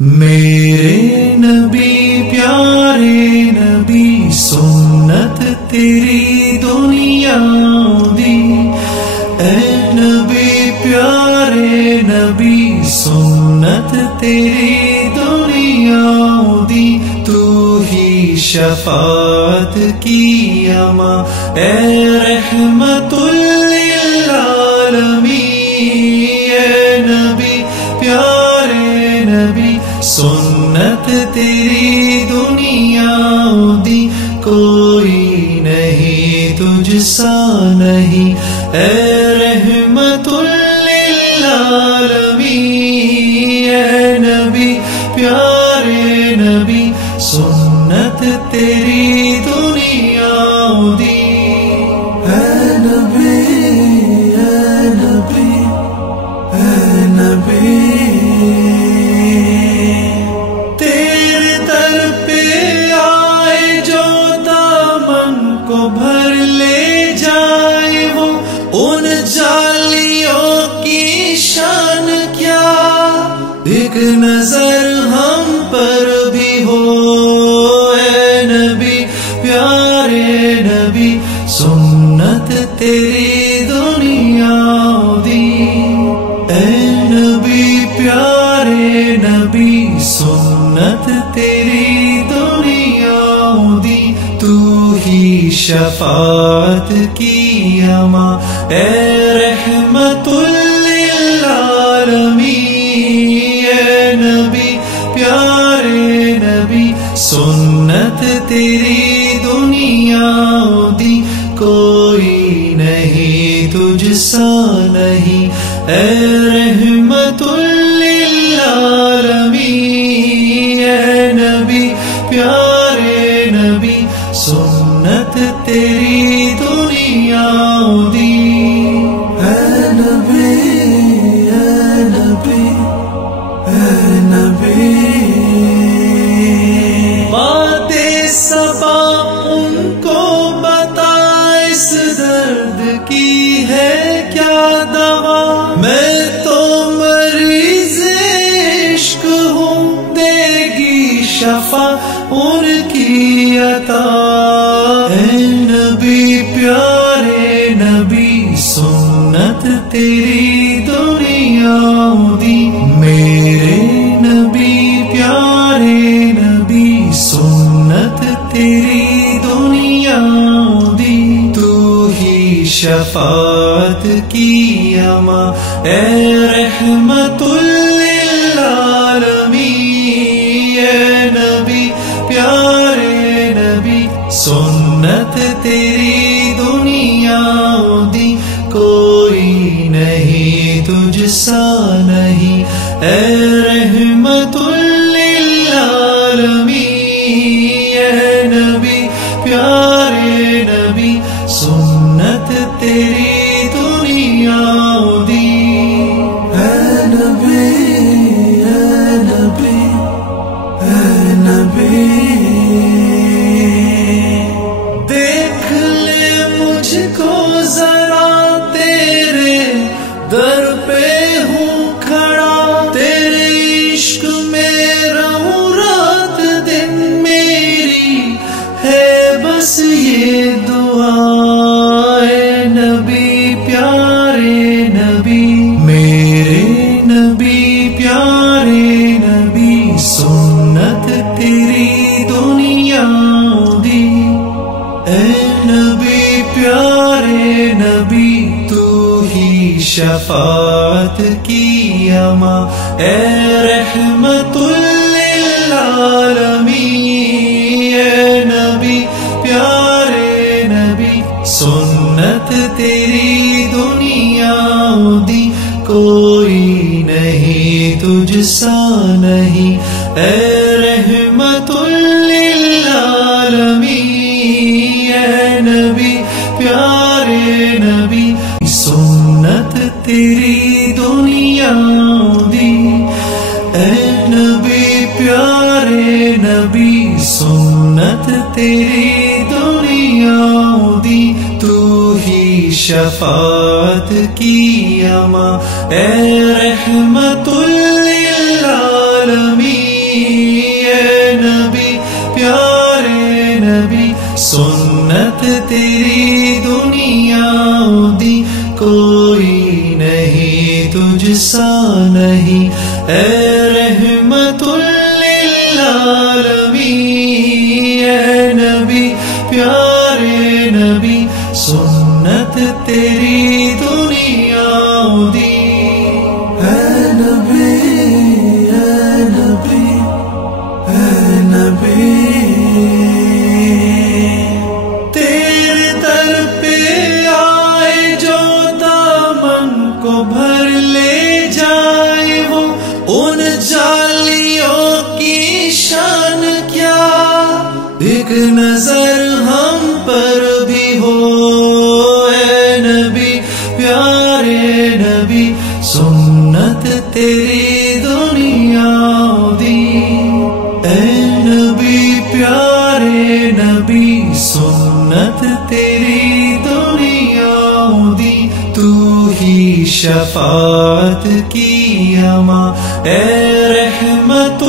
میرے نبی پیارے نبی سنت تیری دنیا دی، اے نبی پیارے نبی سنت تیری دنیا دی، تو ہی شفاعت کی اماں اے رحمت للعالمین، اے نبی پیارے نبی سنت تیری دنیا دی، کوئی نہیں تجھ سا نہیں اے رحمت للعالمین، اے نبی پیارے نبی سنت تیری دنیا دی، اے نبی اے نبی اے نبی، بھر لے جائے وہ ان جالیوں کی شان کیا، ایک نظر ہم پر بھی ہو اے نبی پیارے نبی سنت تیری دنیا دی، اے نبی پیارے نبی سنت تیری دنیا دی، تو ہی شفاعت کی اماں اے رحمت للعالمین، اے نبی پیارے نبی سنت تیری دنیا دی، کوئی نہیں تجھ سا نہیں اے رحمت للعالمین، اے نبی پیارے نبی سنت تیری دنیا دی، اے نبی اے نبی اے نبی، باتیں صبا ان کو بتا اس درد کی ہے کیا دوا، میں تو مریض عشق ہوں، دے گی شفا ان کی عطا، اے نبی پیارے نبی سنت تیری دنیا دی، میرے نبی پیارے نبی سنت تیری دنیا دی، تو ہی شفاعت کی اماں اے رحمت للعالمین، اے نبی پیارے نبی سنت تیری دنیا دی، کوئی نہیں تجھ سا نہیں اے رحمت للعالمین، اے نبی پیارے نبی سنت تیری دنیا دی، اے نبی اے نبی اے نبی، دیکھ لے مجھ کو ذرا تیرے در پہ ہوں کھڑا، تیرے عشق میں رہوں رات دن، میری ہے بس یہ دعا، اے نبی پیارے نبی میرے نبی پیارے نبی سنت تیری دنیا دی، اے نبی پیارے نبی تو ہی شفاعت کی اماں اے رحمت للعالمین، اے نبی پیارے نبی سنت تیری دنیا دی، کوئی نہیں تجھ سا نہیں اے رحمت للعالمین، اے نبی پیارے نبی سنت تیری دنیا دی، اے نبی پیارے نبی سنت تیری دنیا دی، تو ہی شفاعت کی اماں اے رحمت للعالمین، رحمت للعالمین، اے نبی پیارے نبی سنت تیری دنیا دی، اے نبی اے نبی اے نبی، تیرے در پہ آئے جو دامن کو بھر لے جائے وہ، ان جالیوں کی شان کیا، ایک نظر ہم پر بھی ہو، اے نبی پیارے نبی سنت تیری دنیا دی، اے نبی پیارے نبی سنت تیری دنیا دی، تو ہی شفاعت کی اماں اے رحمت